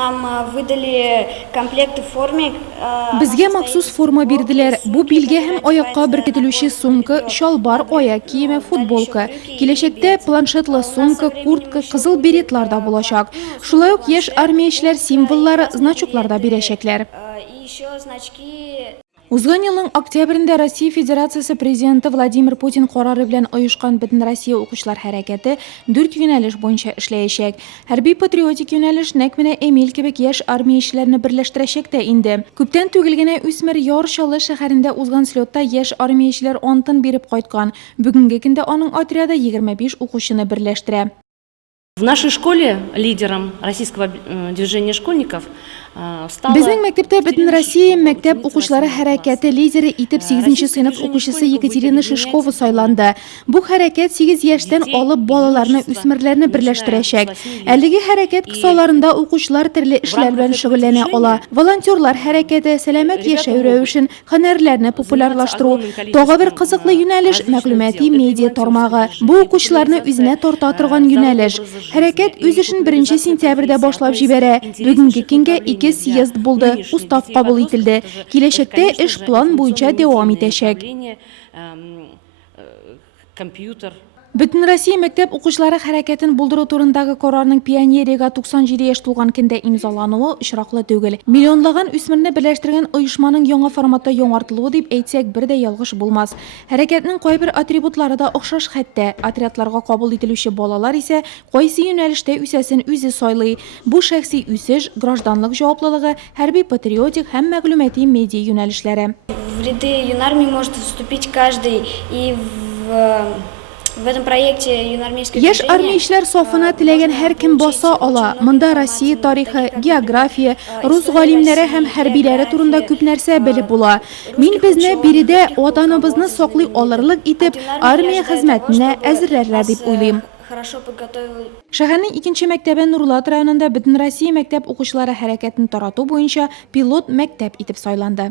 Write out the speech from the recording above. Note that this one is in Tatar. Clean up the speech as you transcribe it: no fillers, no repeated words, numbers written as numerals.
нам выдали комплекты в форме. Bizga maxsus forma berdilar. Bu belga ham oyoqqa berkitiluvchi sumka, shalbar, oyoq kiyimi, futbolka. Kelajakda planshetli sumka, kurtka, qizil beretlarda bo'lacak. Shulay uq yosh armiyachilar simvollari, значокларда berishaklar. O'zgan yilning oktyabrida Rossiya Federatsiyasi prezidenti Vladimir Putin qarori bilan uyushgan Butun Rossiya o'quvchilar harakati 4 yo'nalish bo'yicha ishlayajak. Harbiy patriotik yo'nalish Nakmina Emil kebek yosh armiyachilarni birlashtirishakda endi. Ko'pdan tugilgina o'smir Yorshola shaharida o'zgan slotda yosh armiyachilar ontin berib qaytgan. Bugungi kunda uning otryadi 25 o'quvchini birlashtiradi. В нашей школе лидером российского движения школьников стала... Bizning maktabda Butun Rossiya maktab o'quvchilari harakati lideri etib 8-sinf o'quvchisi Yekaterina Shishkova saylandi. Bu harakat 8 yoshdan olib bolalarni, o'smirlarni birlashtirishak. Haligi harakat qissalarida o'quvchilar turli ishlar bilan shug'ullana ola. Volontyorlar harakati salomat yashash uchun hunarlarni populyarlashtiruv, tog'a bir qiziqli yo'nalish ma'lumotli media tarmog'i. Bu o'quvchilarni o'zina torttirgan yo'nalish. Harakat o'z ishini 1-sentyabrda boshlab jibara. Bugungi kunga 2 syezd bo'ldi, ustav qabul etildi. Kelajakda ish plan bo'yicha davom etashak. Butun Rossiya maktab o'quvchilari harakatini buldiruv turindagi qarorning pioneriga 97 yosh to'lgan kunda imzolanuvi ishroqli tugil. Millionlagan o'smirni birlashtirgan uyushmaning yangi formatda yo'nartiluvi deb aytsak birda yolg'ish bo'lmas. Harakatning qo'y bir atributlarida o'xshash xatda, otryadlarga qabul etiluvchi bolalar esa qaysi yo'nalishda o'sasin o'zi soylay. Bu shaxsiy o'sish, grajdanlik javobliligi, harbiy patriotik ham ma'lumotli media yo'nalishlari. В ряды юнармии может вступить каждый, и в этом проекте юнармейское Yosh armiyachilar safına tilagan har kim bosa ola. Munda Rossiya tarixi, geografiya, rus g'olimlari ham harbiylari turida ko'p narsa bilib bo'la. Men bizni birida vatanimizni saqlay olirlik etib armiya xizmatini azirlarlar deb o'ylayman. Shaharning 2-maktabi Nurlat rayonida Butun Rossiya maktab o'quvchilari harakatini taratuv bo'yicha pilot maktab etib saylandi.